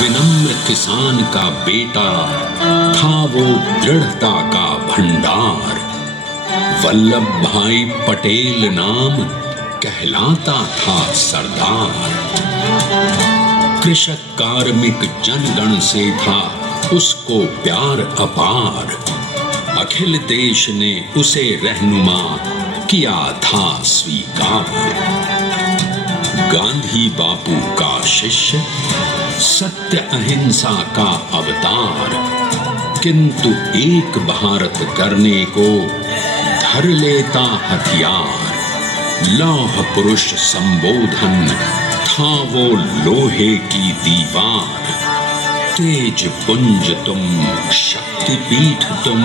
विनम्र किसान का बेटा था वो दृढ़ता का भंडार। वल्लभ भाई पटेल नाम कहलाता था सरदार। कृषक कार्मिक जनगण से था उसको प्यार अपार। अखिल देश ने उसे रहनुमा किया था स्वीकार। गांधी बापू का शिष्य, सत्य अहिंसा का अवतार, किंतु एक भारत करने को धर लेता हथियार। लौह पुरुष संबोधन था वो लोहे की दीवार। तेज पुंज तुम, शक्तिपीठ तुम,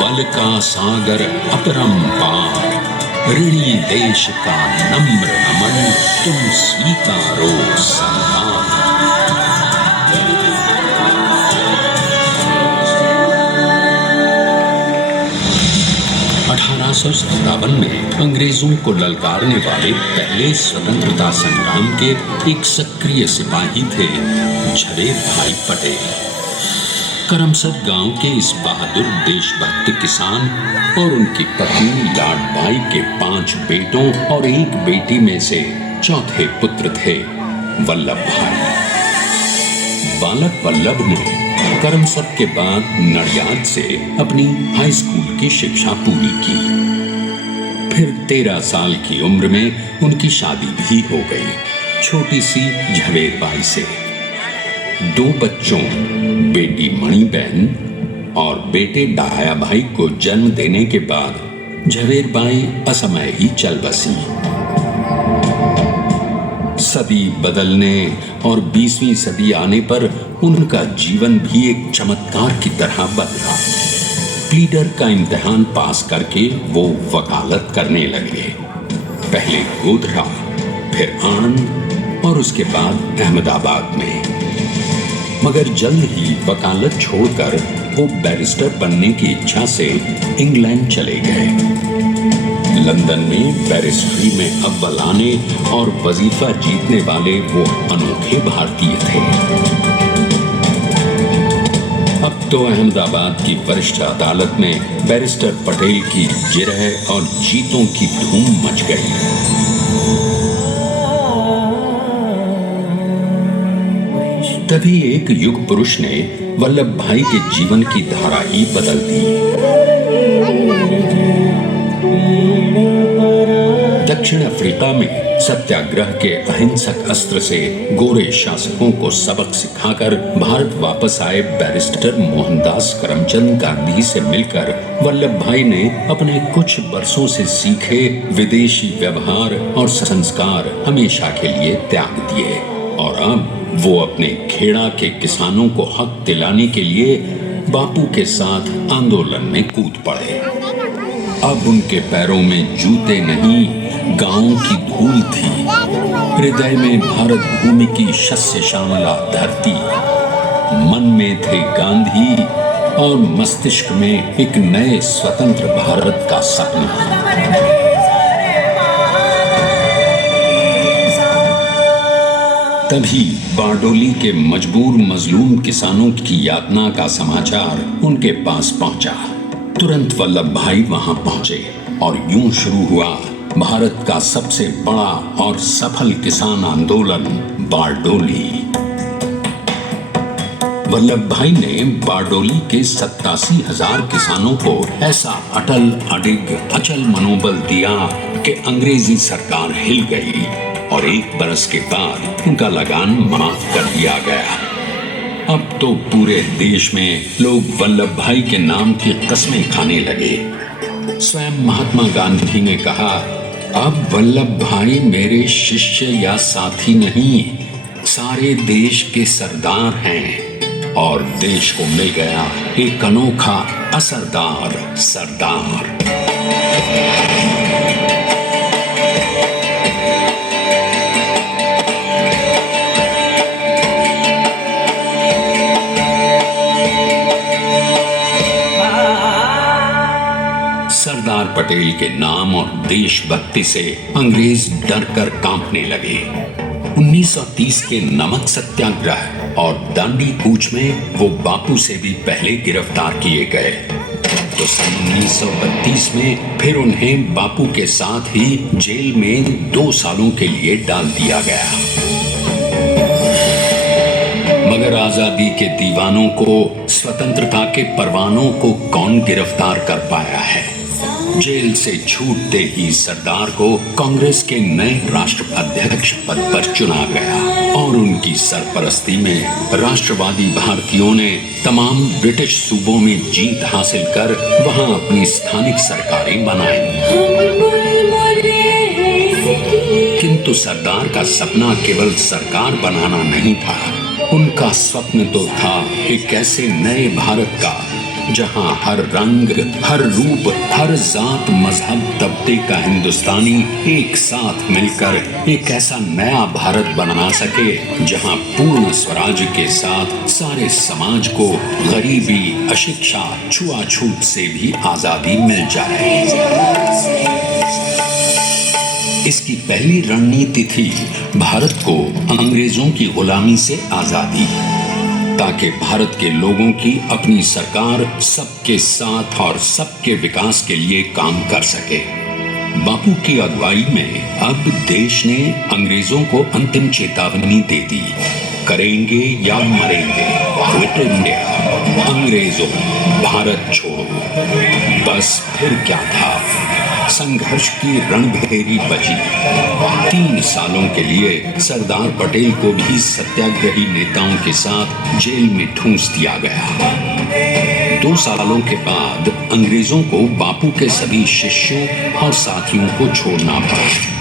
बल का सागर अपरंपार। ऋणी देश का नम्र नमन तुम स्वीकारो सम्मान। 1857 में अंग्रेजों को ललकारने वाले पहले स्वतंत्रता संग्राम के एक सक्रिय सिपाही थे झवेर भाई पटेल। करमसद गांव के इस बहादुर देशभक्त किसान और उनकी पत्नी लाडबाई के 5 बेटों और 1 बेटी में से चौथे पुत्र थे वल्लभ भाई। बालक वल्लभ ने करमसद के बाद नडियाद से अपनी हाई स्कूल की शिक्षा पूरी की। फिर 13 साल की उम्र में उनकी शादी भी हो गई छोटी सी झवेर बाई से। 2 बच्चों, बेटी मणिबेन और बेटे डाया भाई को जन्म देने के बाद झवेर बाई असमय ही चल बसी। सदी बदलने और 20वीं सदी आने पर उनका जीवन भी एक चमत्कार की तरह बदला। प्लीडर का इम्तिहान पास करके वो वकालत करने लगे। पहले गोधरा, फिर आणंद और उसके बाद अहमदाबाद में। मगर जल्द ही वकालत छोड़कर वो बैरिस्टर बनने की इच्छा से इंग्लैंड चले गए। लंदन में बैरिस्ट्री में अव्वल आने और वजीफा जीतने वाले वो अनोखे भारतीय थे। अब तो अहमदाबाद की वरिष्ठ अदालत में बैरिस्टर पटेल की जिरह और जीतों की धूम मच गई। तभी एक युग पुरुष ने वल्लभ भाई के जीवन की धारा ही बदल दी। दक्षिण अफ्रीका में सत्याग्रह के अहिंसक अस्त्र से गोरे शासकों को सबक सिखाकर भारत वापस आए बैरिस्टर मोहनदास करमचंद गांधी से मिलकर वल्लभ भाई ने अपने कुछ बरसों से सीखे विदेशी व्यवहार और संस्कार हमेशा के लिए त्याग दिए और अब वो अपने खेड़ा के किसानों को हक दिलाने के लिए बापू के साथ आंदोलन में कूद पड़े। अब उनके पैरों में जूते नहीं, गांव की धूल थी। हृदय में भारत भूमि की शस्य श्यामला धरती। मन में थे गांधी और मस्तिष्क में एक नए स्वतंत्र भारत का सपना। तभी बारडोली के मजबूर मजलूम किसानों की यातना का समाचार उनके पास पहुंचा। तुरंत वल्लभ भाई वहां पहुंचे और यूं शुरू हुआ भारत का सबसे बड़ा और सफल किसान आंदोलन बारडोली। वल्लभ भाई ने बारडोली के 87,000 किसानों को ऐसा अटल अडिग अचल मनोबल दिया कि अंग्रेजी सरकार हिल गई और 1 बरस के बाद उनका लगान माफ कर दिया गया। अब तो पूरे देश में लोग वल्लभ भाई के नाम की कस्में खाने लगे। स्वयं महात्मा गांधी ने कहा, अब वल्लभ भाई मेरे शिष्य या साथी नहीं, सारे देश के सरदार हैं और देश को मिल गया एक अनोखा असरदार सरदार। सरदार पटेल के नाम और देशभक्ति से अंग्रेज डर कर कांपने लगे। 1930 के नमक सत्याग्रह और दांडी कूच में वो बापू से भी पहले गिरफ्तार किए गए। तो सन 1932 में फिर उन्हें बापू के साथ ही जेल में 2 सालों के लिए डाल दिया गया। मगर आजादी के दीवानों को, स्वतंत्रता के परवानों को कौन गिरफ्तार कर पाया है? जेल से छूटते ही सरदार को कांग्रेस के नए राष्ट्राध्यक्ष पद पर चुना गया और उनकी सरपरस्ती में राष्ट्रवादी भारतीयों ने तमाम ब्रिटिश सूबों में जीत हासिल कर वहां अपनी स्थानिक सरकारें बनाई। किंतु सरदार का सपना केवल सरकार बनाना नहीं था, उनका स्वप्न तो था एक ऐसे नए भारत का जहां हर रंग, हर रूप, हर जात, मजहब, तबके का हिंदुस्तानी एक साथ मिलकर एक ऐसा नया भारत बना सके जहां पूर्ण स्वराज के साथ सारे समाज को गरीबी, अशिक्षा, छुआछूत से भी आजादी मिल जाए। इसकी पहली रणनीति थी भारत को अंग्रेजों की गुलामी से आजादी, ताकि भारत के लोगों की अपनी सरकार सबके साथ और सबके विकास के लिए काम कर सके। बापू की अगुवाई में अब देश ने अंग्रेजों को अंतिम चेतावनी दे दी, करेंगे या मरेंगे, क्विट इंडिया, अंग्रेजों भारत छोड़ो। बस फिर क्या था, संघर्ष की रणभेरी बची। 3 सालों के लिए सरदार पटेल को भी सत्याग्रही नेताओं के साथ जेल में ठूंस दिया गया। 2 सालों के बाद अंग्रेजों को बापू के सभी शिष्यों और साथियों को छोड़ना पड़ा।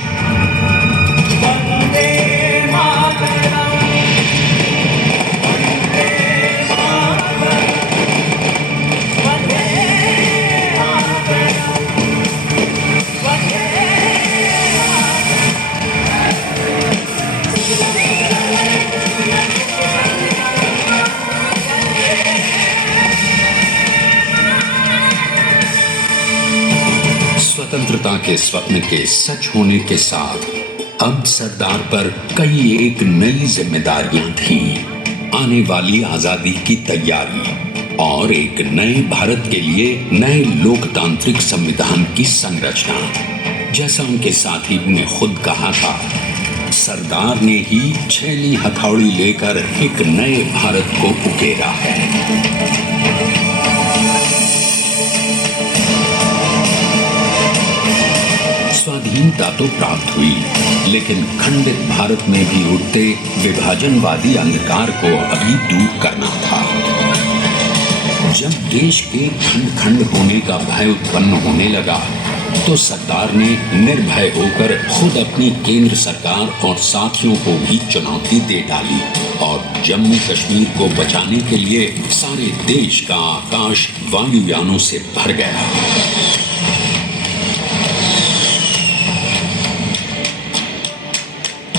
स्वतंत्रता के स्वप्न के सच होने के साथ अब सरदार पर कई एक नई जिम्मेदारियां थीं। आने वाली आजादी की तैयारी और एक नए भारत के लिए नए लोकतांत्रिक संविधान की संरचना। जैसा उनके साथी ने खुद कहा था, सरदार ने ही 6वीं हथौड़ी लेकर एक नए भारत को उकेरा है। स्वाधीनता तो प्राप्त हुई, लेकिन खंडित भारत में भी उठते विभाजनवादी अंधकार को अभी दूर करना था। जब देश के खंड खंड होने का भय उत्पन्न होने लगा, तो सरदार ने निर्भय होकर खुद अपनी केंद्र सरकार और साथियों को भी चुनौती दे डाली और जम्मू कश्मीर को बचाने के लिए सारे देश का आकाश वायुयानों से भर गया।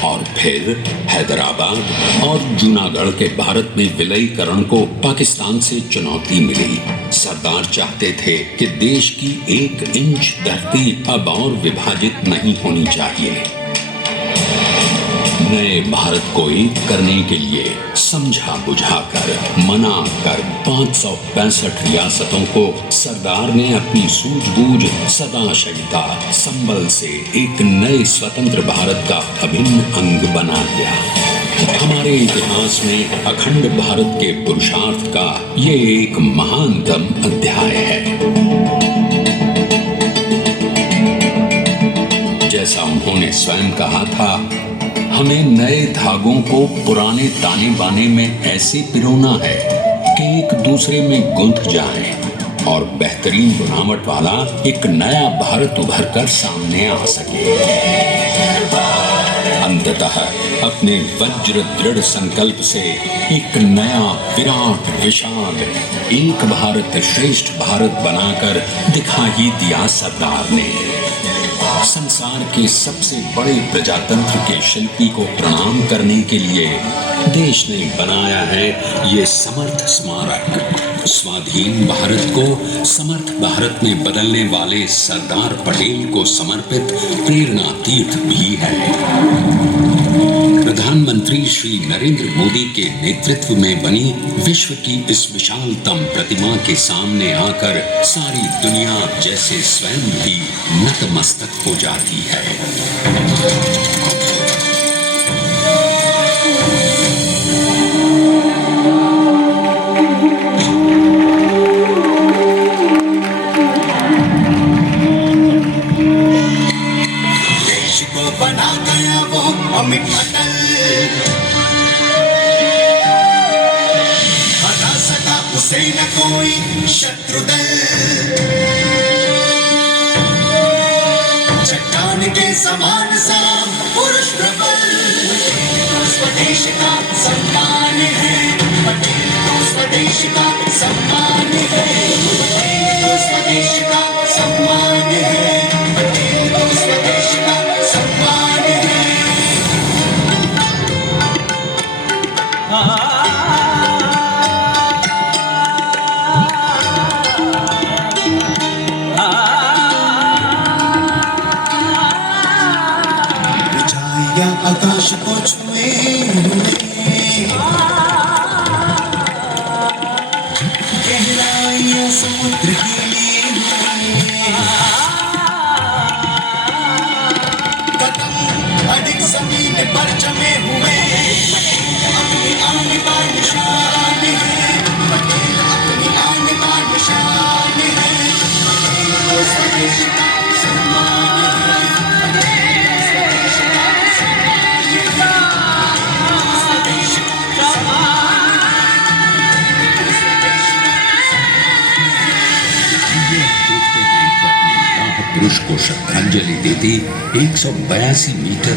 और फिर हैदराबाद और जूनागढ़ के भारत में विलयीकरण को पाकिस्तान से चुनौती मिली। सरदार चाहते थे कि देश की 1 इंच धरती अब और विभाजित नहीं होनी चाहिए। नए भारत को एक करने के लिए समझा बुझाकर, मना कर 565 रियासतों को सरदार ने अपनी सूझबूझ, सदाशयिता, संबल से एक नए स्वतंत्र भारत का अभिन्न अंग बना लिया। हमारे इतिहास में अखंड भारत के पुरुषार्थ का ये एक महानतम अध्याय है। जैसा उन्होंने स्वयं कहा था, हमें नए धागों को पुराने ताने बाने में ऐसे पिरोना है कि एक दूसरे में गुंथ जाएं और बेहतरीन बनावट वाला एक नया भारत उभर कर सामने आ सके। अंततः अपने वज्र दृढ़ संकल्प से एक नया विराट विशाल एक भारत श्रेष्ठ भारत बनाकर दिखा ही दिया सरदार ने। संसार के सबसे बड़े प्रजातंत्र के शिल्पी को प्रणाम करने के लिए देश ने बनाया है ये समर्थ स्मारक। स्वाधीन भारत को समर्थ भारत में बदलने वाले सरदार पटेल को समर्पित प्रेरणा तीर्थ भी है। प्रधान प्रधानमंत्री श्री नरेंद्र मोदी के नेतृत्व में बनी विश्व की इस विशालतम प्रतिमा के सामने आकर सारी दुनिया जैसे स्वयं भी नतमस्तक हो जाती है। बना गया वो अमित अटल, हटा सका उसे न कोई शत्रुदल। चट्टान के समान साम पुरुष प्रबल, स्वदेश का सम्मान है, पटेल तो स्वदेश का सम्मान है, पटेल तो स्वदेश का सम्मान है, पटेल तो स्वदेश का सम्मान है। ऊंचाइयां आकाश को छुए गहराइयां समुद्र के लिए कदम अधिक जमीन पर जमे हुए, अपनी आने का निशान है, पटेल अपनी आने का निशान है, पटेल तो स्वदेश का सम्मान है, पटेल तो स्वदेश का सम्मान है, स्वदेश का सम्मान पुरुष को श्रद्धांजलि देती 182 मीटर